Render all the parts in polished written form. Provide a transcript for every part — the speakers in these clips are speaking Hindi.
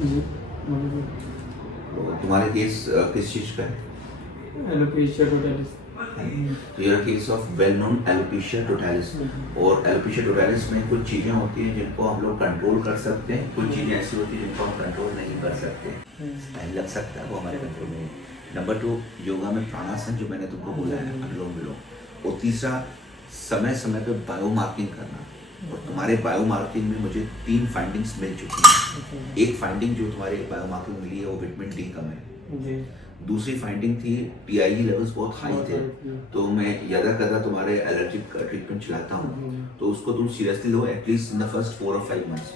जी, मुझे तो तुम्हारा केस किस चीज़ का है? Alopecia totalis. तो your case of well known alopecia totalis. और एलोपेशिया टोटलिस में कुछ चीज़ें होती हैं जिनको हम लोग कंट्रोल कर सकते हैं, कुछ चीज़ें ऐसी होती हैं जिनको हम कंट्रोल नहीं कर सकते। टाइम लग सकता है, वो हमारे कंट्रोल में। नंबर 2, योगा में प्राणासन जो मैंने तुमको बोला है, अनुलोम विलोम। और तीसरा, समय समय पे बायो मार्किंग करना। और तुम्हारे बायो मार्किंग में मुझे 3 फाइंडिंग्स मिल चुकी हैं। एक फाइंडिंग जो तुम्हारे बायो मार्किंग मिली है वो विटामिन डी कम है। दूसरी फाइंडिंग थी टीआईजी लेवल्स बहुत हाई थे। तो मैं यदा कदा तुम्हारे एलर्जिक ट्रीटमेंट चलाता हूँ, तो उसको तुम seriously low at least in the first 4 और 5 मंथ्स।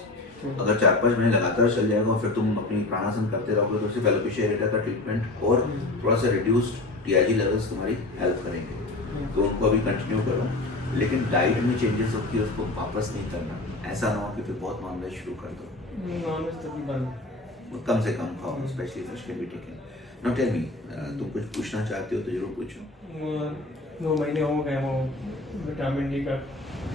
अगर 4-5 महीने लगातार चल जाएगा और फिर तुम अपनी प्राणासन करते रहोगे तो सिर्फ एलोपेशिया एरेटा का ट्रीटमेंट और थोड़ा सा रिड्यूस्ड टीआईजी लेवल्स तुम्हारी हेल्प करेंगे। तो उनको अभी कंटिन्यू करो, लेकिन डाइट में चेंजेस होती है उसको वापस नहीं करना। ऐसा ना हो कि फिर बहुत नॉनवेज शुरू कर दो। कम से कम खाओ, specially fish can be taken. Now tell me, तुम कुछ पूछना चाहते हो तो जरूर पूछो। 2 महीने हो गए वो विटामिन डी का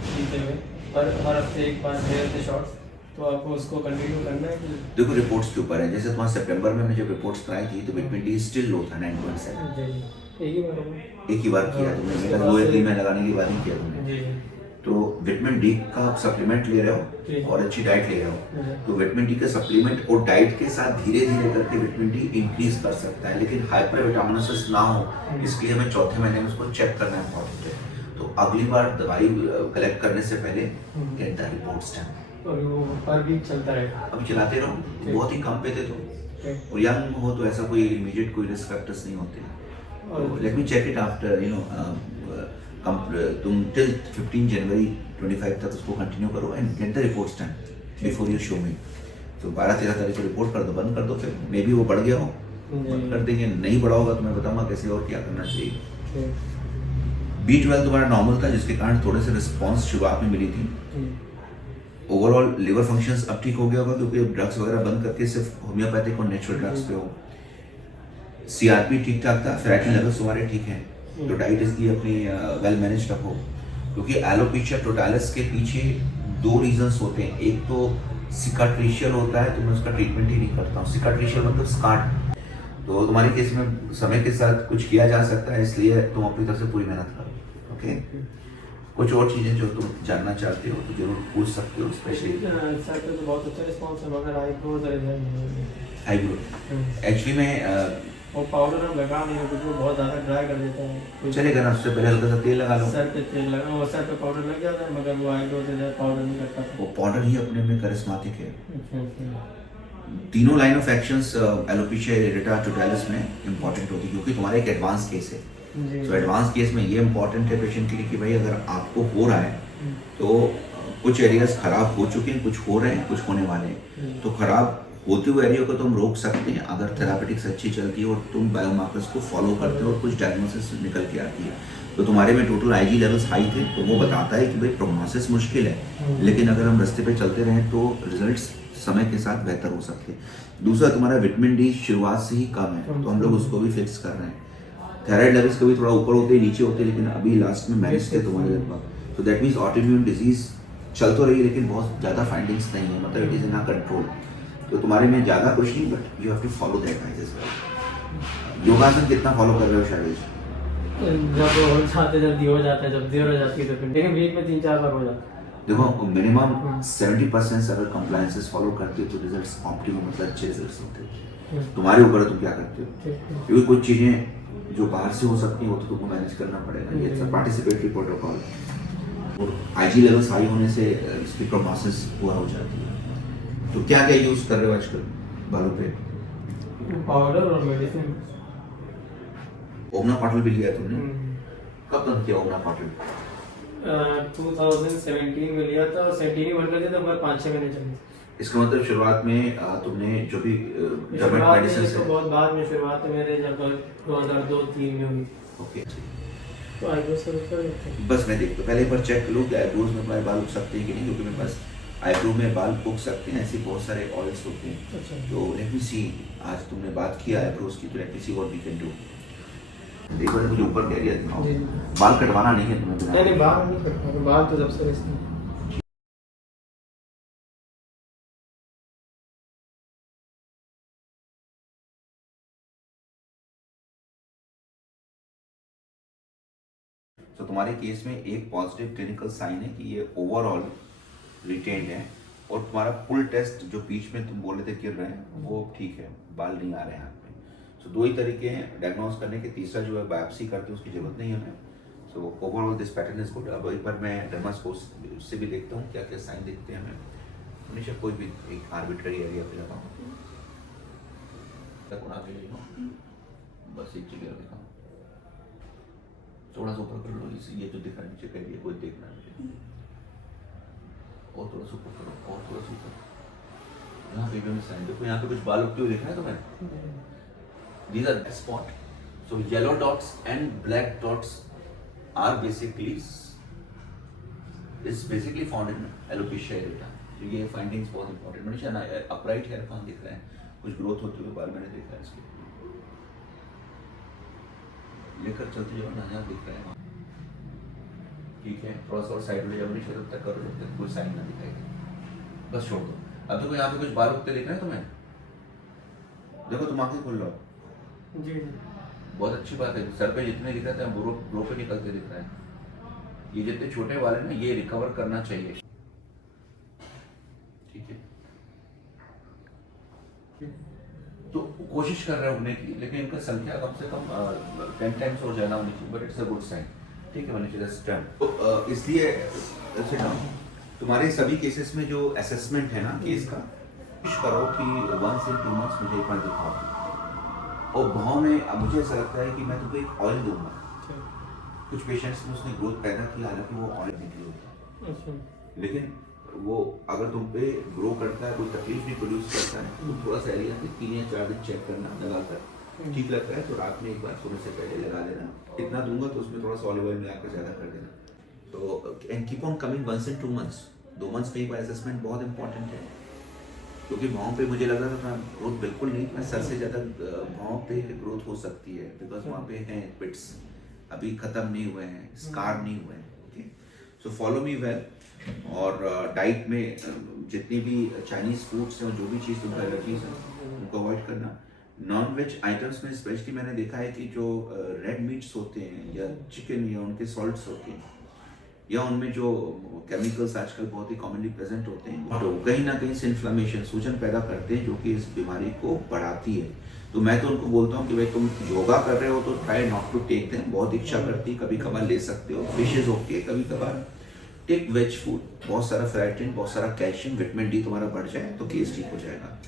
पीते हुए, हर हफ्ते एक बार हेयर के शॉट्स। तो आपको उसको कंटिन्यू करना है कि? देखो रिपोर्ट्स के ऊपर है। जैसे तुम्हारा सितंबर में हमने जब रिपोर्ट्स कराई थी तो विटामिन डी स्टिल लो था 9.7। एक ही बार किया तुमने, मेरा 2 या 3 महीने लगाने की बात नहीं किया तुमने। तो विटामिन डी का आप सप्लीमेंट ले रहे हो और अच्छी डाइट ले रहे हो, तो विटामिन डी के सप्लीमेंट और डाइट के साथ धीरे धीरे करके विटामिन डी इंक्रीज कर सकता है, लेकिन हाइपर विटामिनोसिस ना हो इसलिए हमें चौथे महीने में उसको चेक करना इंपॉर्टेंट है। तो अगली बार दवाई कलेक्ट करने से पहले गेट द रिपोर्ट्स डन। और वो पर वीक चलता है? अब चलाते रहो, बहुत ही कम पे थे तो, और यंग हो तो ऐसा कोई इमीडिएट कोई रिस्क फैक्टर्स नहीं होते। Let me check it after तुम टिल 15 जनवरी 25 तक उसको कंटिन्यू करो and get the reports done before you show me. तो 12-13 तारीख को रिपोर्ट कर दो, बंद कर दो। फिर मे बी वो बढ़ गया हो, बंद कर देंगे। नहीं बढ़ा होगा तो मैं बताऊंगा कैसे और क्या करना चाहिए। B12 तुम्हारा नॉर्मल था, जिसके कारण थोड़े से रिस्पॉन्स शुरुआत में मिली थी। ओवरऑल लिवर फंक्शंस अब ठीक हो गया होगा, क्योंकि अब ड्रग्स वगैरह बंद करके सिर्फ होम्योपैथिक और नेचुरल ड्रग्स पे हो। सीआरपी ठीक ठाक था, फेरेटिन लेवल्स तुम्हारे ठीक हैं। तो डाइट इसकी अपनी वेल मैनेज रखो, क्योंकि एलोपेशिया टोटलिस के पीछे 2 रीजंस होते हैं। एक तो सिकाट्रिशियल होता है, तो मैं उसका ट्रीटमेंट ही नहीं करता हूँ। सिकाट्रिशियल मतलब स्कार्ट। तो तुम्हारे केस में समय के साथ कुछ किया जा सकता है, इसलिए तुम अपनी तरफ से पूरी मेहनत करो। ओके, कुछ और चीजें जो तुम जानना चाहते हो तो जरूर पूछ सकते हो। स्पेशली सर तो बहुत अच्छा रिस्पांस है, मगर आईब्रो एक्चुअली मैं वो पाउडर हम लगा नहीं है क्योंकि वो बहुत ज़्यादा ड्राई कर देता है। चलेगा ना, उससे पहले हल्का सा तेल लगा लो। सर पे तेल लगा, वो सर पे पाउडर लग जाता है, मगर वो आईब्रो से ज़्यादा पाउडर नहीं करता। वो पाउडर ही अपने में करिश्माटिक है। तीनों line of actions alopecia areata totalis में इंपॉर्टेंट होती है, क्योंकि तुम्हारा एक एडवांस केस है। तो एडवांस केस में ये इंपॉर्टेंट है पेशेंट के लिए कि भाई अगर आपको हो रहा है तो कुछ एरियाज खराब हो चुके हैं, कुछ हो रहे हैं, कुछ होने वाले हैं। तो खराब होते हुए एरिया को तुम रोक सकते हैं अगर थेरापेटिक्स अच्छी चलती है और तुम बायोमार्कर्स को फॉलो करते हो और कुछ डायग्नोसिस निकल के आती है। तो तुम्हारे में टोटल आईजी लेवल्स हाई थे, तो वो बताता है कि भाई प्रोग्नोसिस मुश्किल है, लेकिन अगर हम रास्ते पे चलते रहें तो रिजल्ट्स समय के साथ बेहतर हो सकते हैं। दूसरा, तुम्हारा विटामिन डी शुरुआत से ही कम है, तो हम लोग उसको भी फिक्स कर रहे हैं। थायराइड लेवल्स कभी थोड़ा ऊपर होते नीचे होते, लेकिन अभी लास्ट में मैनेज थे तुम्हारे लगभग। तो दैट मीन्स ऑटोइम्यून डिजीज चल तो रही है, लेकिन बहुत ज़्यादा फाइंडिंग्स नहीं है, मतलब it is in a control. तो तुम्हारे में ज़्यादा कुछ नहीं, but you have to follow the advices. योगासन कितना फॉलो कर रहे हो शायद? जब हो जाते जल्दी हो जाता है, जब देर हो जाती है तो फिर, लेकिन वीक में 3-4 बार हो जाता है। देखो मिनिमम 70% अगर कंप्लायंसेस फॉलो करते हो तो रिजल्ट्स ऑप्टिमम, मतलब अच्छे रिजल्ट्स होते हैं। तुम्हारे ऊपर है तुम क्या करते हो, क्योंकि कुछ चीज़ें जो बाहर से हो सकती हैं वो तो तुमको मैनेज करना पड़ेगा। ये सब पार्टिसिपेटरी प्रोटोकॉल और आईजी लेवल्स हाई होने से इसकी प्रोग्नोसिस पूरा हो जाती है। तो क्या क्या यूज कर रहे हो आजकल बालों पे? पाउडर और मेडिसिन। ओमना पाटल भी लिया तुमने? कब तक किया ओमना पाटल? 2017 में लिया था, और 17 बन गए थे तो 5-6 महीने चले। इसका मतलब शुरुआत में तुमने जो भी मेडिसिन से बहुत बाद में, शुरुआत मेरे जब 2002-3 में हुई। ओके, तो आईब्रो से ऊपर बस मैं देखता पहले एक बार चेक करूँ कि आईब्रोज में तुम्हारे बाल उग सकते हैं कि नहीं, क्योंकि मेरे पास आईब्रो में बाल उग सकते हैं, ऐसे बहुत सारे ऑयल्स होते हैं। अच्छा। तो लेट मी सी, आज तुमने बात किया आईब्रोज की, तो let me see what we can do. देखो मुझे ऊपर कह दिया, बाल कटवाना नहीं है तुम्हें? नहीं, बाल नहीं कटवाना, बाल तो जब से तो तुम्हारे केस में एक पॉजिटिव क्लिनिकल साइन है कि ये ओवरऑल रिटेन्ड है, और तुम्हारा फुल टेस्ट जो बीच में तुम बोल रहे थे गिर रहे हैं वो ठीक है, बाल नहीं आ रहे हैं हाथ में। सो 2 ही तरीके हैं डायग्नोज करने के। तीसरा जो है बायोप्सी करते हैं, उसकी जरूरत नहीं है हमें। So overall this pattern is good. अब एक बार मैं डर्मास्कोप से भी देखता हूँ क्या क्या साइन दिखते हैं हमें। हमेशा कोई भी एक आर्बिट्ररी एरिया पे लगाओ, बस एक जगह दिखाओ, थोड़ा सा ऊपर कर लो, इसे ये जो दिख रहा है नीचे का एरिया कोई देखना है मुझे, और थोड़ा सा ऊपर करो, और थोड़ा सा ऊपर। यहाँ पे भी हमें साइन देखो, यहाँ पे कुछ बाल उगते हुए दिख रहे हैं तुम्हें। These are dead spot. So yellow dots and black dots are basically found in alopecia areata. तो ये findings बहुत important। मनीषा ना upright hair कहाँ दिख रहा है, कुछ ग्रोथ होते हुए बाल मैंने देखा है इसके, लेकर चलते जाओ ना, यहाँ दिख रहा है वहाँ, ठीक है। थोड़ा सा और साइड में जाओ मनीषा, तब तक करो जब तक कोई साइन ना दिखाई दे, बस छोड़ दो। अब देखो यहाँ पे कुछ बाल उगते दिख रहे हैं तुम्हें, देखो तुम आंखें खोल लो जी। बहुत अच्छी बात है। सर पे जितने दिख रहे थे ब्रो पे निकलते दिख रहे हैं। ये जितने छोटे वाले ना ये रिकवर करना चाहिए, ठीक है। तो कोशिश कर रहे हैं उगने की, लेकिन इनका संख्या कम से कम 10 टाइम्स हो जाना होनी चाहिए, but it's a good sign, ठीक है मनीषा। Just done. तो इसलिए तुम्हारे सभी केसेस में जो असेसमेंट है ना केस का, कोशिश करो कि 1 से 2 मंथ्स मुझे एक बार दिखाओ। और भाव में अब मुझे ऐसा लगता है कि मैं तुमको एक ऑयल दूंगा। कुछ पेशेंट्स में उसने ग्रोथ पैदा किया, हालांकि वो ऑयल निकली होता है, लेकिन वो अगर तुम पे ग्रो करता है, कोई तकलीफ नहीं प्रोड्यूस करता है, तो थोड़ा सा एरिया में 3 या 4 दिन चेक करना, लगाकर ठीक लगता है तो रात में एक बार सोने से पहले लगा लेना। इतना दूंगा तो उसमें थोड़ा सा ऑलिव ऑयल मिलाकर ज़्यादा कर देना। तो एंड कीप ऑन कमिंग 1 से 2 मंथ्स, 2 मंथ्स में एक बार असेसमेंट बहुत इंपॉर्टेंट है। क्योंकि भाव पे मुझे लग रहा था ग्रोथ बिल्कुल नहीं, मैं सर से ज़्यादा भाव पे ग्रोथ हो सकती है, बिकॉज वहाँ पे हैं पिट्स अभी ख़त्म नहीं हुए हैं, स्कार नहीं हुए हैं, okay. So follow me well. और डाइट में जितनी भी चाइनीज़ फूड्स हैं, जो भी चीज़ तुमको एलर्जीज है उनको अवॉइड करना। नॉन वेज आइटम्स में स्पेशली मैंने देखा है कि जो रेड मीट्स होते हैं या चिकन या उनके सॉल्ट्स होते हैं या उनमें जो केमिकल्स आजकल बहुत ही कॉमनली प्रेजेंट होते हैं, तो कहीं ना कहीं से इन्फ्लेमेशन, सूजन पैदा करते हैं, जो कि इस बीमारी को बढ़ाती है। तो मैं तो उनको बोलता हूँ कि भाई तुम योगा कर रहे हो तो try not to take them. बहुत इच्छा करती, कभी कभार ले सकते हो, फिशेज ओके, कभी कभार टेक वेज फूड, बहुत सारा फेराइटिन, बहुत सारा कैल्शियम, विटामिन डी तुम्हारा बढ़ जाए तो केस ठीक हो जाएगा।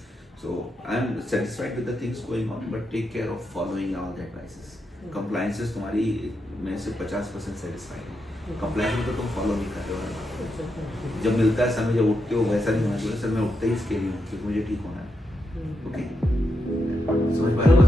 So I am satisfied with the things going on, but take care of following all the advices. Compliances तुम्हारी में से 50% सेटिस्फाइड है। कंप्लायंस में तो तुम फॉलो नहीं कर रहे हो। जब मिलता है समय, जब उठते हो वैसा नहीं होना चाहिए। सर मैं उठते ही इसके लिए हूँ क्योंकि मुझे ठीक होना है, ओके। समझ पा रहे हो?